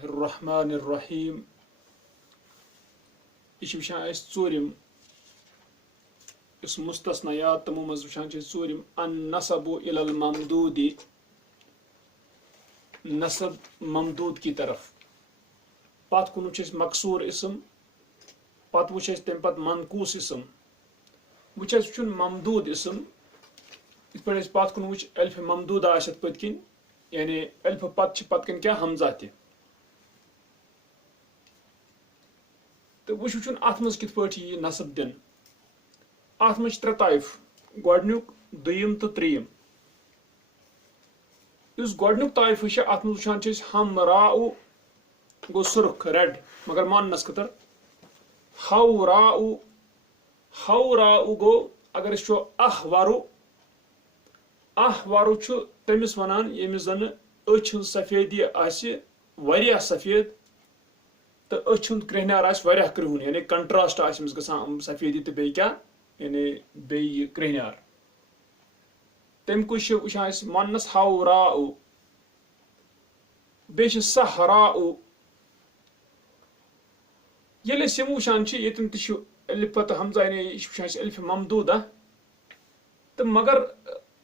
الله الرحمن الرحيم یہ وچھان ژوٗرِم یُس مستثنیات تمو منٛز وچھان چھِ ژوٗرِم النسب الى الممدود نسب ممدود کی طرف پتہٕ کُن وٕچھ اَسہِ مقصوٗر اسم پتہٕ وٕچھ اَسہِ تمہِ پتہٕ منقوٗس اسم وٕچھ اَسہِ وٕچھُن ممدود اسم یِتھ پٲٹھۍ اَسہِ پتہٕ کُن وٕچھ الف ممدود آسہِ اَتھ پٔتۍ کِنۍ یعنی الف پتہٕ چھِ پتہٕ کِنۍ کیٛاہ حمزہ تہِ تہٕ وٕچھُن اتھ منٛز کِتھ پٲٹھۍ یی نصب دِنہٕ اتھ منٛز چھِ ترٛےٚ طایف گۄڈنیُک دوٚیِم تہٕ ترٛیٚیِم یُس گۄڈنیُک طایفہٕ چھِ اتھ منٛز وٕچھان چھِ أسۍ ہمراء گوٚو سُرخ ریڈ مگر ماننس خٲطرٕ ہوراء گوٚو اگر أسۍ وٕچھو احورُ چھُ تٔمِس ونان ییٚمِس زن أچھ ہٕنٛز سفیدی آسہِ واریاہ سفید تہٕ أچھ ہُنٛد کرٛہنیار آسہِ واریاہ کرٛہُن یعنی کنٹراسٹ آسہِ أمِس گژھان سفیدی تہٕ بیٚیہِ کیٛاہ یعنی بیٚیہِ یہِ کرٛہنیار تمہِ کُے چھِ وٕچھان أسۍ موننس ہوراء بیٚیہِ چھِ صحراء ییٚلہِ أسۍ یِم وٕچھان چھِ ییٚتٮ۪ن تہِ چھُ الف پتہٕ حمزہ یعنی یہِ چھِ وٕچھان أسۍ الف ممدوٗدہ تہٕ مگر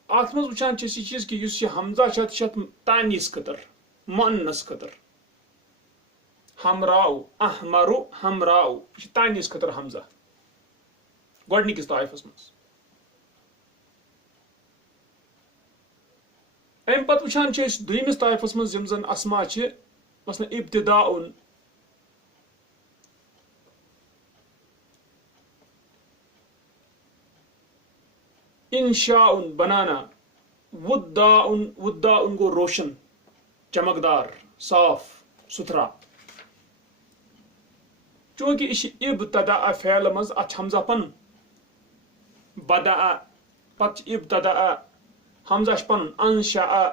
اتھ منٛز وٕچھان چھِ أسۍ یہِ چیٖز کہِ یُس یہِ حمزہ چھُ یہِ چھُ اتھ تانیٖس خٲطرٕ موننس خٲطرٕ ہمراء احمر ہمراء یہِ چھُ تانیٖس خٲطرٕ حمزہ گۄڈنِکِس طایفس منٛز امہِ پتہٕ وٕچھان چھِ أسۍ دوٚیمِس طایفس منٛز یِم زن اسما چھِ مثلاً ابتداء انشاء بنانا وداء گوٚو روشن چمکدار صاف ستھرا چوٗنٛکہِ یہِ چھِ ابتداء فعلہِ منٛز اتھ چھِ حمزہ پنُن بداء پتہٕ چھِ ابتداء حمزہ چھُ پنُن انشاء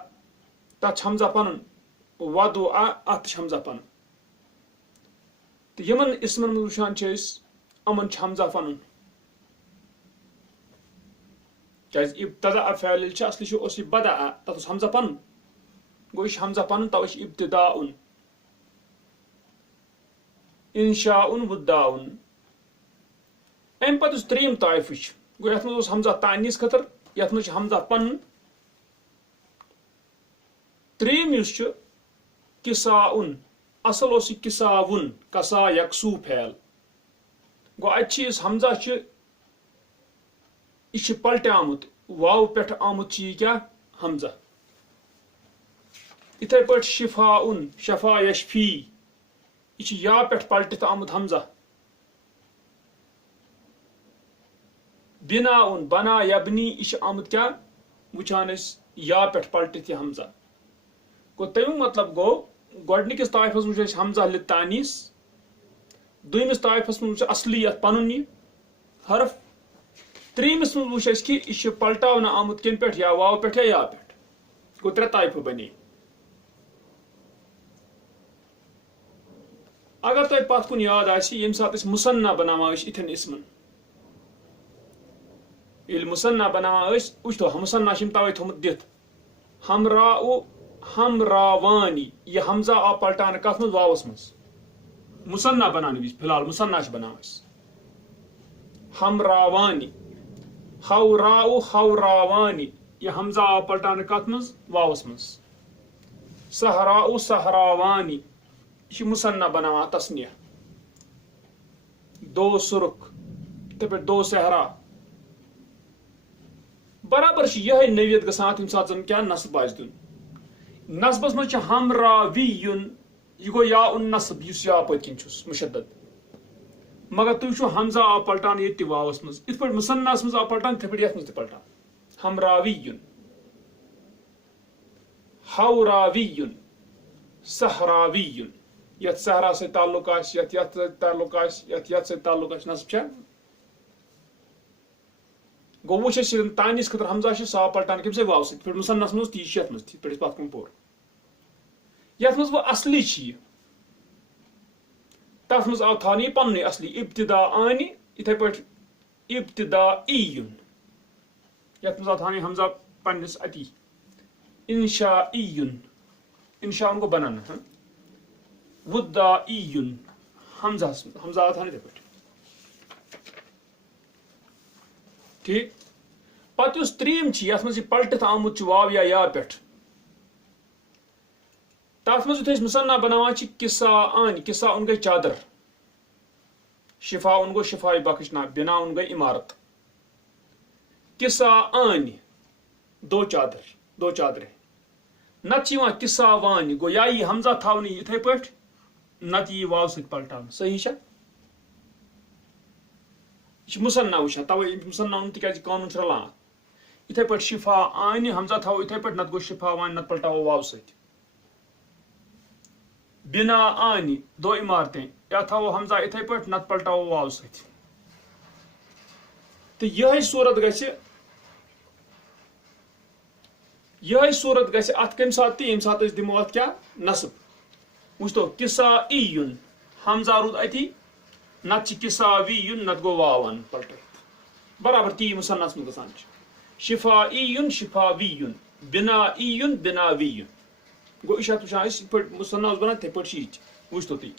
تتھ چھُ حمزہ پنُن ودعا اتھ چھُ حمزہ پنُن تہٕ یِمن اسمن منٛز وٕچھان چھِ أسۍ یِمن چھُ حمزہ پنُن کیٛازِ ابتداء فعل ییٚلہِ چھُ اصلی اوس یہِ بداء تتھ اوس حمزہ پنُن گوٚو یہِ چھُ حمزہ پنُن توے چھُ ابتداء انشاء وداء امہِ پتہٕ یُس ترٛیٚیِم طایفہٕ چھُ گوٚو یتھ منٛز اوس حمزہ تانیٖس خٲطرٕ یتھ منٛز چھُ حمزہ پنُن ترٛیٚیِم یُس چھُ کِساء اصل اوس یہِ کِساوُن کسا یکسو فعل گوٚو اتہِ چھِ یُس حمزہ چھُ یہِ چھُ پلٹہِ آمُت واو پٮ۪ٹھ آمُت چھُ یہِ کیٛاہ حمزہ یِتھے پٲٹھۍ شفا یشفی یہِ چھُ یا پٮ۪ٹھ پلٹِتھ آمُت حمزہ بنا بنا یبنی یہِ چھُ آمُت کیٛاہ وٕچھان أسۍ یا پٮ۪ٹھ پلٹِتھ یہِ حمزہ گوٚو تمیُک مطلب گوٚو گۄڈنِکِس طایفس منٛز وٕچھ اَسہِ حمزہ لِتانیٖس دوٚیمِس طایفس منٛز وٕچھ اصلی یتھ پنُن یہِ حرف ترٛیٚیمِس منٛز وٕچھ اَسہِ کہِ یہِ چھُ پلٹاونہٕ آمُت کمہِ پٮ۪ٹھ یا واو پٮ۪ٹھ یا پٮ۪ٹھ گوٚو ترٛےٚ طایفہٕ بنے اگر تۄہہِ پتھ کُن یاد آسہِ ییٚمہِ ساتہٕ أسۍ مُثنا بناوان ٲسۍ یِتھٮ۪ن اسمن ییٚلہِ مُثنا بناوان ٲسۍ وٕچھتو مُثنا چھِ یِم توے تھوٚمُت دِتھ ہمراء ہمراوانی یہِ حمزہ آو پلٹاونہٕ کتھ منٛز واوس منٛز مُثنا بناونہٕ وِزِ فِلحال مُثنا چھِ بناوان أسۍ ہمراوانی ہوراء ہوراوانی یہِ حمزہ آو پلٹاونہٕ کتھ منٛز واوس منٛز صحراء صحراوانی یہِ چھِ مُثنا بناوان تسنیہ دو سُرخ یِتھے پٲٹھۍ دو صحرا برابر چھِ یِہے نویت گژھان ییٚمہِ ساتہٕ زن کیٛاہ نصب آسہِ دیُن نصبس منٛز چھُ ہمراوی یُن یہِ گوٚو یا نصب یُس یا پٔتۍ کِنۍ چھُس مُشدد مگر تُہۍ وٕچھو حمزہ آو پلٹان ییٚتہِ تہِ واوس منٛز یِتھ پٲٹھۍ مُثناہس منٛز آو پلٹان تِتھے پٲٹھۍ یتھ منٛز تہِ پلٹان ہمراوی یُن ہوراوی یُن صحراوی یُن یتھ صحرا سۭتۍ تعلق آسہِ یتھ سۭتۍ تعلق آسہِ یتھ سۭتۍ تعلق آسہِ نصب چھا گوٚو وٕچھ أسۍ تانیٖس خٲطرٕ حمزہ چھُ سُہ آو پلٹان کمہِ سۭتۍ واو سۭتۍ یِتھ پٲٹھۍ مُثناہس منٛز تی چھُ یتھ منٛز تہِ یِتھ پٲٹھۍ أسۍ پتھ کُن پوٚر یتھ منٛز وۄنۍ اصلی چھِ یہِ تتھ منٛز آو تھاونہٕ یہِ پننُے اصلی ابتداء آنہِ یِتھے پٲٹھۍ ابتدائی یُن یتھ منٛز آو تھاونہٕ یہِ حمزہ پننِس اتی انشائی یُن انشاء گوٚو بناونہٕ وُدَّائِيٌّ حمزہ تھا نا ٹھیک. پتہ اس تریم یت مز یہ پلٹت آمت واو یا یا پہ تر مز یھ مصنع بناوان کسا آن کسا ان گئی چادر شفا ان گو شفا بخش نا بنا ان گئی عمارت کسا آن دو چادر نت کسا وان گو یا یہ حمزہ تھاون اتھے پٹ نت یہ واو ست پلٹان صحیح چھ یہ مصنع وچھان توے مصنع ان تک قانون رلان اتھے پٹ شفا آن حمزہ تھو اتھے پٹ نت گو شفا وان نت پلٹاو واو ست بنا آن دو عمارتیں یا تھو حمزہ اتھے پٹ نت پلٹاو واو ست تو یہ صورت گژھِ ات کم سات تی یم سات اس دمو ات کیا نصب وچھتو کسا ایون حمزہ رود اتی نت کسا ویون نت گو واون پلٹ برابر تی مصنع من گژھان شفا ایون شفا ویون بنا ایون بنا ویون گو یہ وچھان اس پٹ مصنع بنان تھے پٹ شیچ وچھتو تی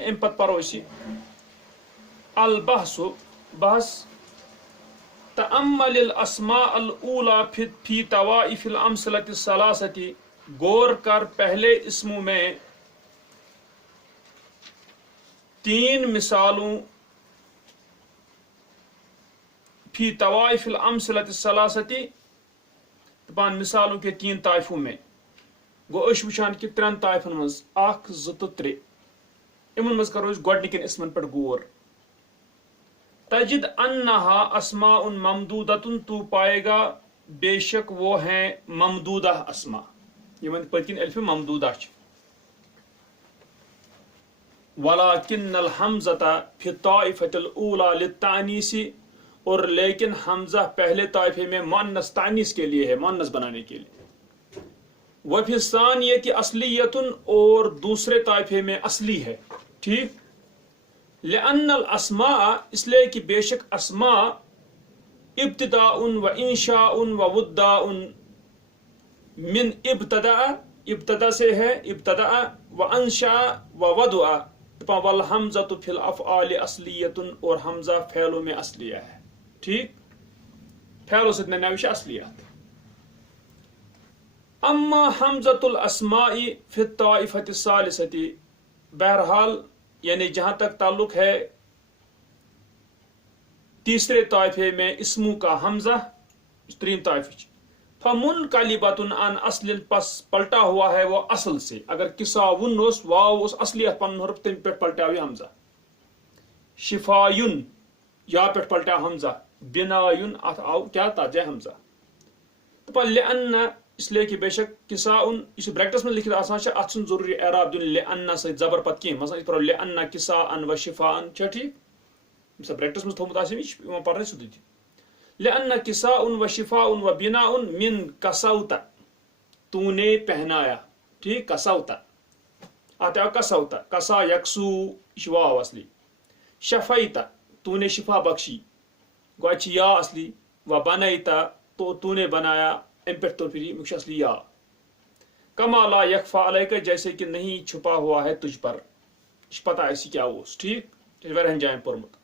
ام پت پرو اسی البحث بحث تأمل الاسماء الاولى فی طوائف الامثلة الثلاثة غور کر پہلے اسموں میں 3 مثالوں فی طوائف الامثلة الثلاثة دپان مثالوں کے 3 طائفوں میں گو اش وچھان کہ 3 طائفن مز 1 2 تہٕ 3 امن مز کرو اس گۄڈنِکٮ۪ن اسمن پہ غور تجد انہا اسماء ممدودۃ تو پائے گا بے شک وہ ہیں ممدودہ اسماء یمن پتکن الف ممدودہ چھ ولکن الحمزۃ فی الطائفۃ الاولی للتانیث اور لیکن حمزہ پہلے طائفے میں مؤنث تانیث کے لیے ہے مؤنث بنانے کے لیے وفی الثانیۃ اصلیۃ اور دوسرے طائفے میں اصلی ہے ٹھیک لأن الاسماء اس لیے کہ بے شک اسماء ابتداء و انشاء و وداء من ابتدا سے ہے ابتداء و انشاء و وداء والحمزۃ فی الافعال اصلیۃ اور حمزہ فعلوں میں اصلیہ ہے ٹھیک فعلوں سے نناوش اصلیات اما حمزۃ الاسماء فی الطائفۃ الثالثۃ بہرحال یعنی جہاں تک تعلق ہے تیسرے طائفے میں اسموں کا حمزہ 3 طائفہ فمنقلبۃ عن اصل پس پلٹا ہوا ہے وہ اصل سے اگر کسا ون اس واو اس اصلیت پن حرف تم پہ پلٹا ہوئی حمزہ شفایون یا پہ پلٹا حمزہ بنایون ات آو کیا تاجہ حمزہ تو لأن اس لیے کہ بے شک کسا ان اس بریکٹس میں لکھت آسان ہے ات سن ضروری اعراب دن لأن سے زبر پت کی مثلا اس پر لأن کسا ان و شفا ان چھ ٹھیک اس بریکٹس میں تھومت آسان یہ پڑھنے سدی لأن کسا ان و شفا ان و بنا ان من کسوتا تو نے پہنایا ٹھیک کسوتا آتا کسوتا کسا یکسو شواو اصلی شفیتا تو نے شفا بخشی گو اچھی یا اصلی و بنیتا تو نے بنایا ام پہ تو پھر مکش اصلی یا کما لا یکفا علیک جیسے کہ نہیں چھپا ہوا ہے تجھ پر پتہ ایسی کیا اس ٹھیک ورہن جائیں پرمت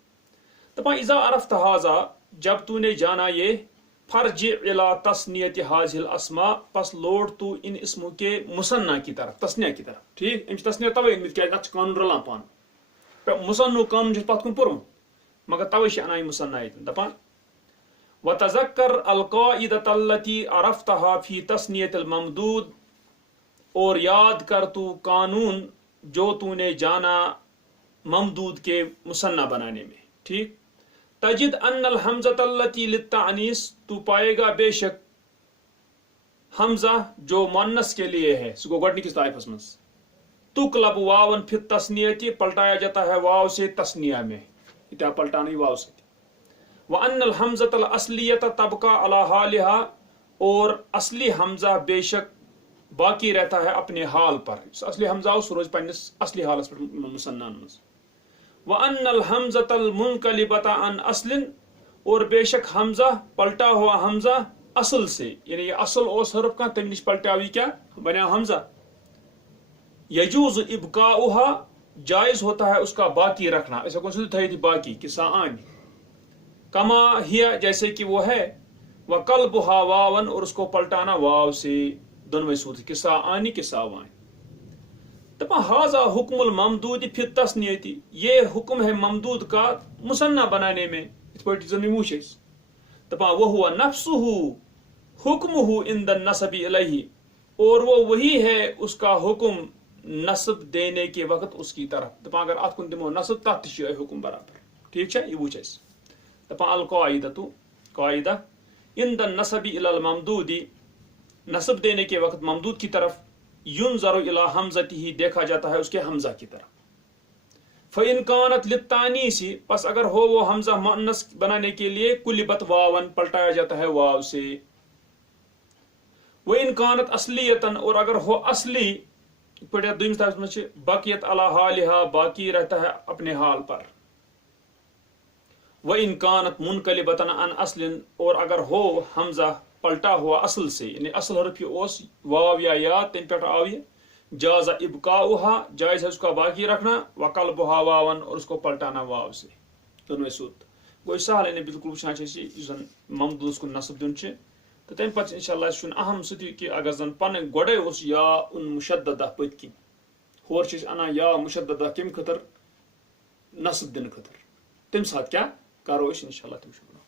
دپان اذا عرفت هذا جب تو نے جانا یہ فرجع الى تسنیت هذه الاسماء پس لوٹ تو ان اسموں کے مصنع کی طرف تسنیہ کی طرف ٹھیک ام تسنیہ توے ان کیا اچ قانون رلان پان مصنع قانون جس پت کن پرم مگر توے چھ انائی مصنع دپان وتذکر القاعدۃ التي عرفتها في تسنیۃ الممدود اور یاد کر تو قانون جو تو نے جانا ممدود کے مصنع بنانے میں ٹھیک تجد ان الحمزۃ التي للتعنیث تو پائے گا بے شک حمزہ جو مؤنث کے لیے ہے سو گڈنی کس طائفہ میں تقلب واون فی التثنیۃ پلٹایا جاتا ہے واو سے تثنیہ میں اتیا پلٹانی واو سے وان الحمزۃ الاصلیۃ تبقى علی حالها اور اصلی حمزہ بے شک باقی رہتا ہے اپنے حال پر اصلی حمزہ اس روز پنس اصلی حالس پر مصنع مز وان الحمزۃ المنقلبۃ عن اصل اور بے شک حمزہ پلٹا ہوا حمزہ اصل سے یعنی یہ اصل اوس حرف کا تم نش پلٹاو یہ کیا بنا حمزہ یجوز ابقاؤها جائز ہوتا ہے اس کا باقی رکھنا ایسا کون سے تھی باقی کسا آن کما ہیا جیسے کہ وہ ہے وقلبها واون اور اس کو پلٹانا واو سے دونوں صورت کسا آنی کسا وان دپا ہاذا حکم الممدود فی التثنیتی یہ حکم ہے ممدود کا مثنى بنانے میں اس پر زمین موشیس دپا وہ نفسه حکمه عند النسب الیہ اور وہ وہی ہے اس کا حکم نصب دینے کے وقت اس کی طرف دپا اگر ات کن دمو نصب تک تہ حکم برابر ٹھیک ہے یہ وچ اس دپا القاعدہ قاعدہ عند النسب الی الممدود نصب دینے کے وقت ممدود کی طرف ينظر الى حمزته دیکھا جاتا ہے اس کے حمزہ کی طرف فإن كانت للتانیث پس اگر ہو وہ حمزہ مؤنث بنانے کے لیے قلبت واون پلٹایا جاتا ہے واو سے وإن كانت اصلیتا اور اگر ہو اصلی پڑھیا دویم تاریخ میں بقیت علی حالها باقی رہتا ہے اپنے حال پر وإن كانت منقلبتا عن اصل اور اگر ہو حمزہ پلٹا ہوا اصل سے یعنی اصل حرف یہ اوس واو یا تم پہ آو یہ جاز ابقاؤها جائز ہے اس کا باقی رکھنا وقلبها واون اور اس کو پلٹانا واو سے دونوں صورت گو سہل یعنی بالکل وچھان زن ممدود کو نصب دن تو تم پتہ انشاءاللہ چھ اہم سہ کہ اگر زن پن گوڑے اس یا ان مشددہ پت کن ہور انا یا مشددہ کم خطر نصب دن خطر تم سات کیا کرو انشاءاللہ تم شکر